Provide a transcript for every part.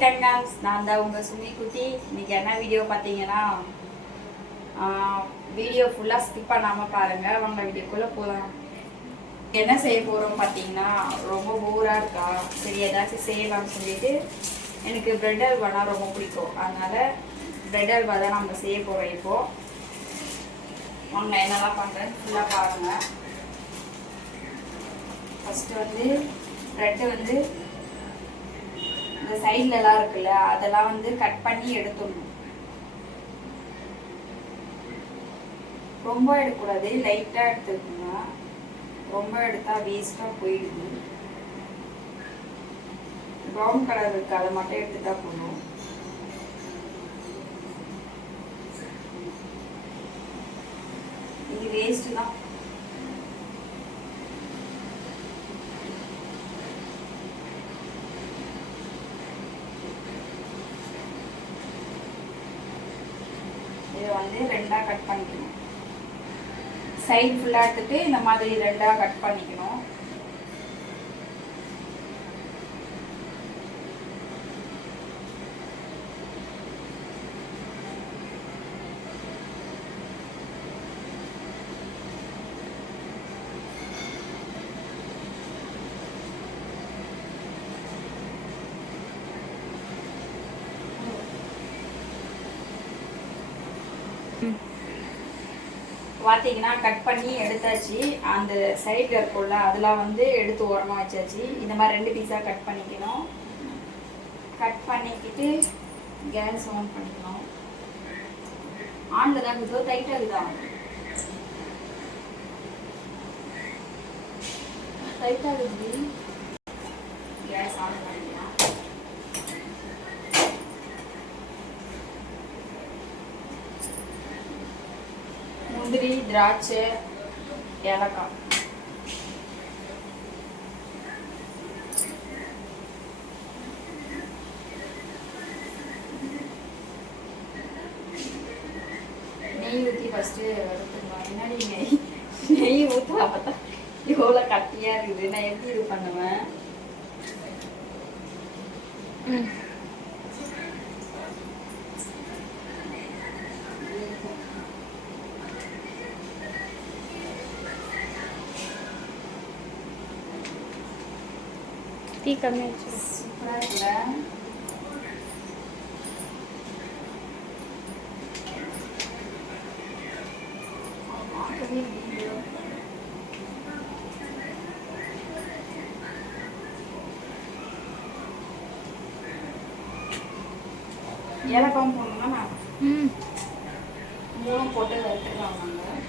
கங்காம்ஸ் நான் தான் உங்கள் சுமி குட்டி. இன்னைக்கு என்ன வீடியோ பார்த்தீங்கன்னா வீடியோ ஃபுல்லாக ஸ்கிப் பண்ணாமல் பாருங்கள் வாங்க வீடியோக்குள்ளே போகலாம் என்ன செய்ய போகிறோம் பார்த்தீங்கன்னா ரொம்ப போராக இருக்கா? சரி ஏதாச்சும் செய்யலாம்னு சொல்லிட்டு எனக்கு பிரெட் அல்வானா ரொம்ப பிடிக்கும். அதனால் பிரெட் அல்வா தான் நம்ம செய்ய போகிறோம் இப்போது வாங்க என்னெல்லாம் பண்ணுறேன் ஃபுல்லாக பாருங்கள் ஃபஸ்ட்டு வந்து ப்ரெட்டு வந்து இந்த சைட்ல எல்லாம் இருக்குல்ல அதெல்லாம் வந்து கட் பண்ணி எடுத்துடணும். ரொம்ப எடுக்கக்கூடாது லைட்டா எடுத்துக்கணும் ரொம்ப எடுத்தா வேஸ்டா போயிடுது. ப்ரௌன் கலர் இருக்கு அதை மட்டும் எடுத்துட்டா போதும். இது வேஸ்ட் தான் இதை வந்து ரெண்டாக கட் பண்ணிக்கணும். சைடு ஃபுல்லாக எடுத்துகிட்டு இந்த மாதிரி ரெண்டாக கட் பண்ணிக்கணும். பார்த்தீங்கன்னா கட் பண்ணி எடுத்தாச்சு. அந்த சைடில் இருக்கும்ல அதெல்லாம் வந்து எடுத்து ஓரமாக வச்சாச்சு. இந்த மாதிரி ரெண்டு பீஸாக கட் பண்ணிக்கணும். கட் பண்ணிக்கிட்டு கேஸ் ஆன் பண்ணிக்கணும். ஆனில் தான் இருக்குதோ டைட்டாக இருக்குதா டைட்டாக இருக்குது கேஸ் ஆன் பண்ணி முந்திரி திராட்சை ஏலக்காய். நெய் ஊற்றி ஃபஸ்ட்டு வறுத்துக்கலாம் என்னடி நெய் நெய் ஊற்றா பார்த்தா எவ்வளோ கட்டியாக இருக்குது. நான் எப்படி இது பண்ணுவேன்? ம். இருக்குல்ல பார்க்கவே வீடியோ ஏலக்காவும் போடணும்னா நான் ம். மூணும் போட்டு வறுத்துக்கலாம் நாங்கள்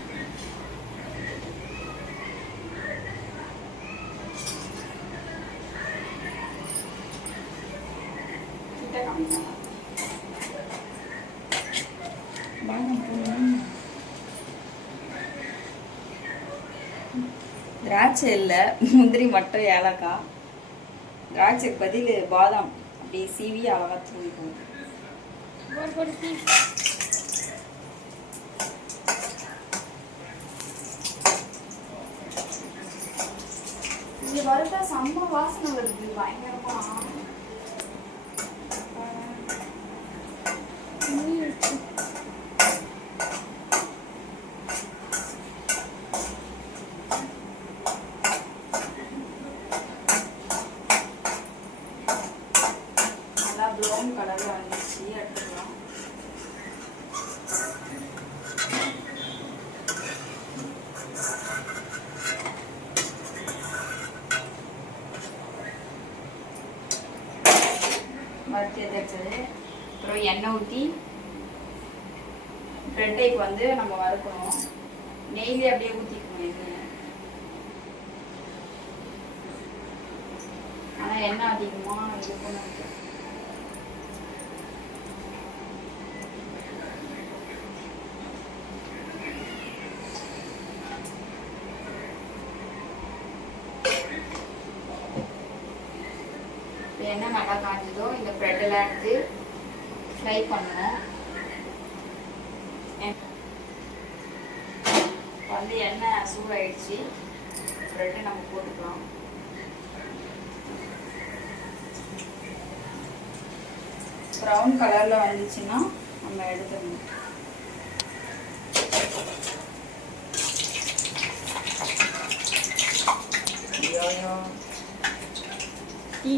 கிட்ட காமிக்கலாம் பாதாம் போடணும் திராட்சை இல்லை முந்திரி மட்டும் ஏலக்காய். திராட்சைக்கு பதில் பாதாம். அப்படியே சீவி அழகாக தூவிக்கும் போகுது இங்கே வரதா செம்ம வாசனை வருது. பயங்கரமாக நெய் வச்சு நல்லா ப்ரௌன் கலர்ல வந்துச்சு எடுத்துக்கலாம் வறுத்து எடுத்தது. அப்புறம் எண்ணெய் ஊற்றி ப்ரெட்டை வந்து நம்ம வறுக்கணும். நெய்லேயே அப்படியே ஊற்றிக்கணும் இது. ஆனால் எண்ணெய் அதிகமாக இருக்கணும் என்ன நல்லா காஞ்சதோ இந்த ப்ரெட்டெல்லாம் எடுத்து ஃப்ரை பண்ணணும் எ- வந்து எண்ணெய் சூடாயிடுச்சு. ப்ரெட்டை நம்ம போட்டுக்கலாம். ப்ரௌன் கலரில் வந்துச்சுன்னா நம்ம எடுத்துடணும்.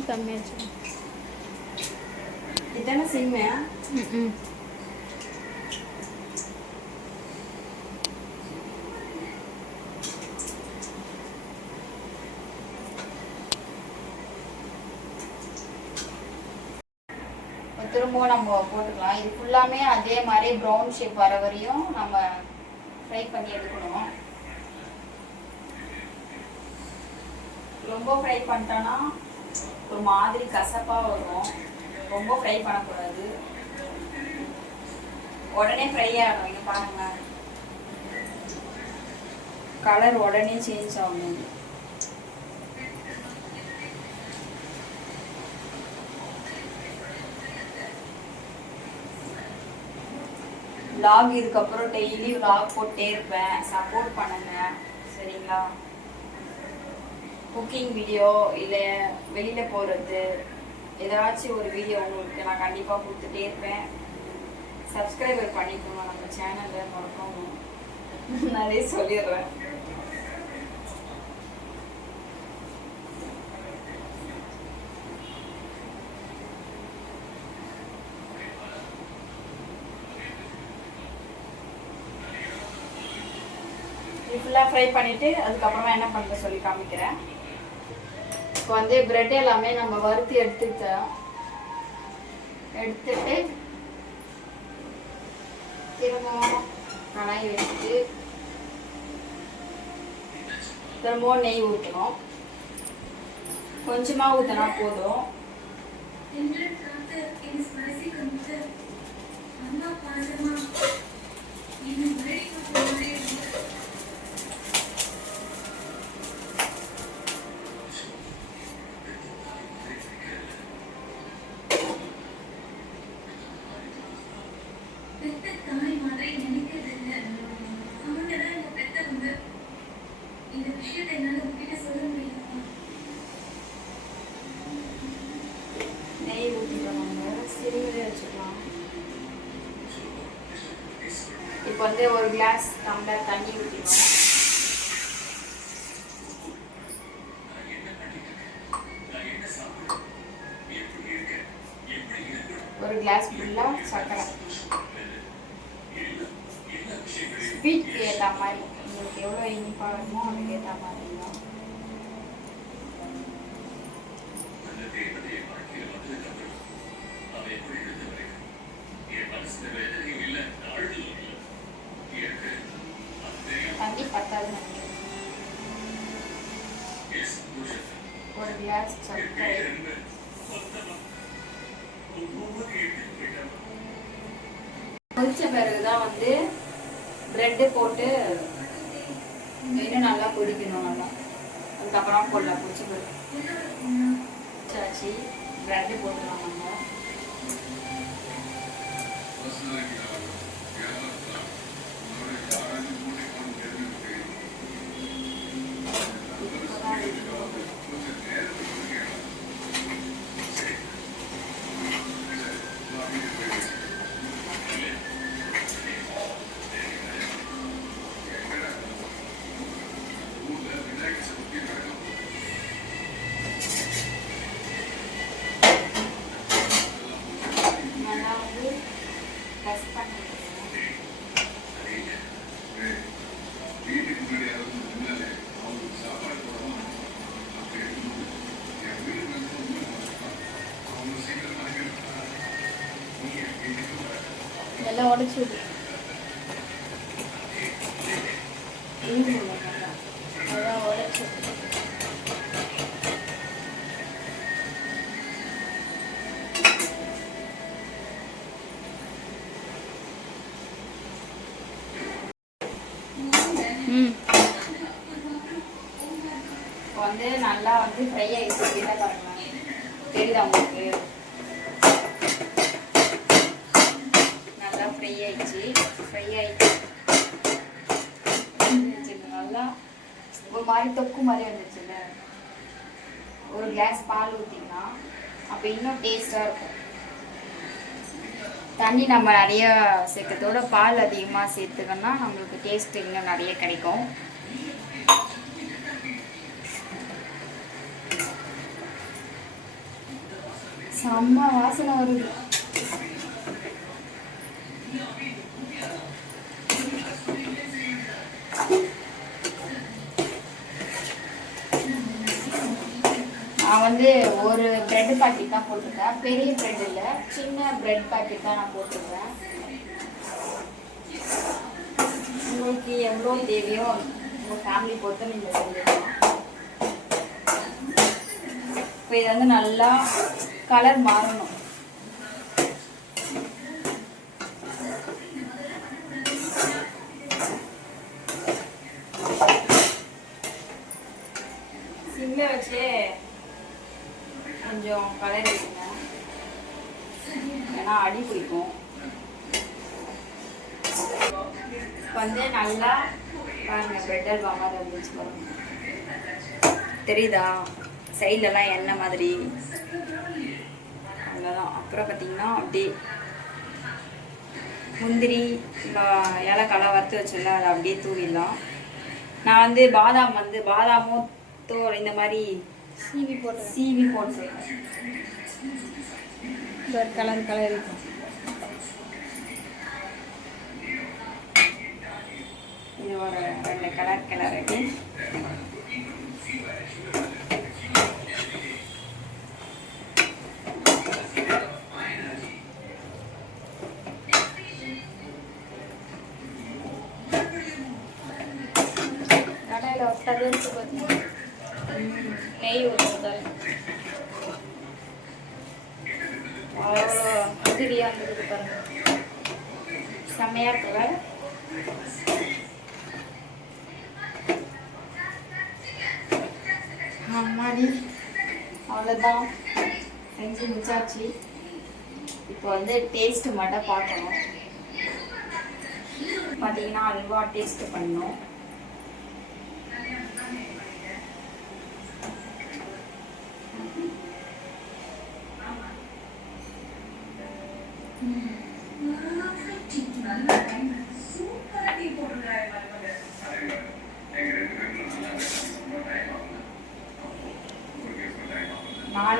கம்மியாக வச்சுக்கோ இதானே சிம்மு ம் திரும்பவும் நம்ம போட்டுக்கலாம் இது ஃபுல்லாமே அதே மாதிரி ப்ரௌன் ஷேப் வர வரையும் நம்ம ஃப்ரை பண்ணி எடுக்கணும் ரொம்ப ஃப்ரை பண்ணிட்டோன்னா ஒரு மாதிரி கசப்பாக வரும். ரொம்ப ஃப்ரை பண்ணக்கூடாது. உடனே ஃப்ரை ஆகணும். இங்கே பாருங்க. கலர் உடனே சேஞ்ச் ஆகணும். லாக் இதுக்கப்புறம் டெய்லி லாக் போட்டே இருப்பேன். சப்போர்ட் பண்ணுங்க. சரிங்களா? குக்கிங் வீடியோ இல்லை வெளியில் போகிறது ஏதாச்சும் ஒரு வீடியோ உங்களுக்கு நான் கண்டிப்பாக கொடுத்துட்டே இருப்பேன். சப்ஸ்கிரைபர் பண்ணிக்கோங்க நம்ம சேனலில் மறக்கவும் நிறைய சொல்லிடுறேன். இது ஃபுல்லாக ஃப்ரை பண்ணிவிட்டு அதுக்கப்புறமா என்ன பண்ணுறது சொல்லி காமிக்கிறேன். இப்போ வந்து பிரெட் எல்லாமே நம்ம வறுத்து எடுத்துக்கிட்டோம் எடுத்துட்டு திரும்பவும் கடாய் வச்சுட்டு திரும்பவும் நெய் ஊற்றணும் கொஞ்சமாக ஊற்றினா போதும். நெய் இப்போ வந்து ஒரு கிளாஸ் டம்ளர் தண்ணி ஊற்றிடும் ஒரு கிளாஸ் ஃபுல்லாக சர்க்கரை ஸ்வீட்க்கு ஏற்ற மாதிரி. உங்களுக்கு எவ்வளோ இனிப்பாக அதுக்கப்புறம் கொள்ள பூச்சி பிறகு சாச்சி ப்ரெட்டு போட்டுக்கலாம் நம்ம. நல்லா உடச்சி விடு. அதான் உடச்சி இப்போ வந்து நல்லா வந்து ஃப்ரை ஆகிடுச்சு கீழே பாருங்க தெரியுதா உங்களுக்கு நல்லா ஃப்ரை ஆயிடுச்சு. ஃப்ரை ஆயிடுச்சு நல்லா ஒரு மாதிரி தொக்கு மாதிரி வந்துச்சுல்ல. ஒரு கிளாஸ் பால் ஊற்றிங்கன்னா அப்போ இன்னும் டேஸ்ட்டாக இருக்கும். தண்ணி நம்ம நிறைய சேர்க்கறதோட பால் அதிகமாக சேர்த்துக்கோன்னா நம்மளுக்கு டேஸ்ட் இன்னும் நிறைய கிடைக்கும். செம்ம வாசனை வருது. நான் வந்து ஒரு பிரெட் பாக்கெட் தான் போட்டிருக்கேன். பெரிய பிரெட் இல்லை சின்ன பிரெட் பாக்கெட் தான் நான் போட்டிருக்கேன். உங்களுக்கு எவ்வளோ தேவையோ உங்கள் ஃபேமிலி பொறுத்து நீங்கள் செஞ்சுக்கலாம். இப்போ இது வந்து நல்லா கலர் மாறணும். சிம்ல வச்சு கொஞ்சம் கலரி வைங்க ஏன்னா அடி பிடிக்கும். வந்து நல்லா பாருங்க ப்ரெட்டர் அல்வா மாதிரி வந்துச்சு பாருங்க. தெரியுதா? சைட்லலாம் எண்ணெய் மாதிரி. அவ்வளோதான் அப்புறம் பார்த்தீங்கன்னா அப்படியே முந்திரி பா- வறுத்து வச்சுருந்தா அதை அப்படியே தூவிடலாம். நான் வந்து பாதாம் வந்து பாதாமும் தோ இந்த மாதிரி சீவி போட்டு சீவி ஒரு கலர் கலர் இருக்கும் இது ஒரு ரெண்டு கலர் கிளறிட்டு கடையில் ஒட்டது இருக்கு பார்த்தீங்கன்னா நெய் ஊற்றுதல் அவ்வளோ உதிரியாக இருந்தது பாருங்க. செம்மையாக இருக்குல்ல? அம்மாடி அவ்வளோதான் செஞ்சு முடிச்சாச்சு. இப்போ வந்து டேஸ்ட்டு மட்டும் பார்க்கணும். பார்த்தீங்கன்னா அல்வா டேஸ்ட்டு பண்ணோம்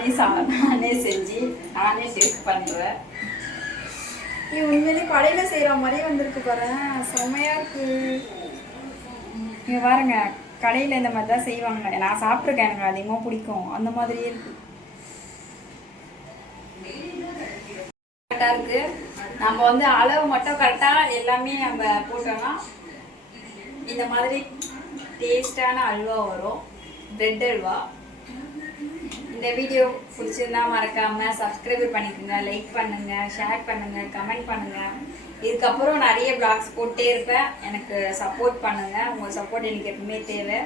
நானே சா நானே செஞ்சு நானே டேஸ்ட் பண்ணுறேன் நீ உண்மையிலே கடையில் செய்கிற மாதிரி வந்திருக்கு பாரு. செம்மையாக இருக்கு. இங்கே பாருங்க கடையில் இந்த மாதிரி தான் செய்வாங்க. நான் சாப்பிட்ருக்கேன் எனக்கு அதிகமாக பிடிக்கும். அந்த மாதிரியே இருக்கு. கரெக்டாக இருக்கு. நம்ம வந்து அளவு மட்டும் கரெக்டாக எல்லாமே நம்ம போட்டோம்னா இந்த மாதிரி டேஸ்டான அல்வா வரும். பிரெட் அல்வா. இந்த வீடியோ பிடிச்சிருந்தா மறக்காமல் சப்ஸ்கிரைப் பண்ணிக்கோங்க லைக் பண்ணுங்க ஷேர் பண்ணுங்க கமெண்ட் பண்ணுங்க. இதுக்கப்புறம் நிறைய பிளாக்ஸ் போட்டே இருப்பேன். எனக்கு சப்போர்ட் பண்ணுங்க. உங்கள் சப்போர்ட் எனக்கு எப்பவுமே தேவை.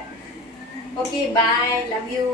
Okay bye love you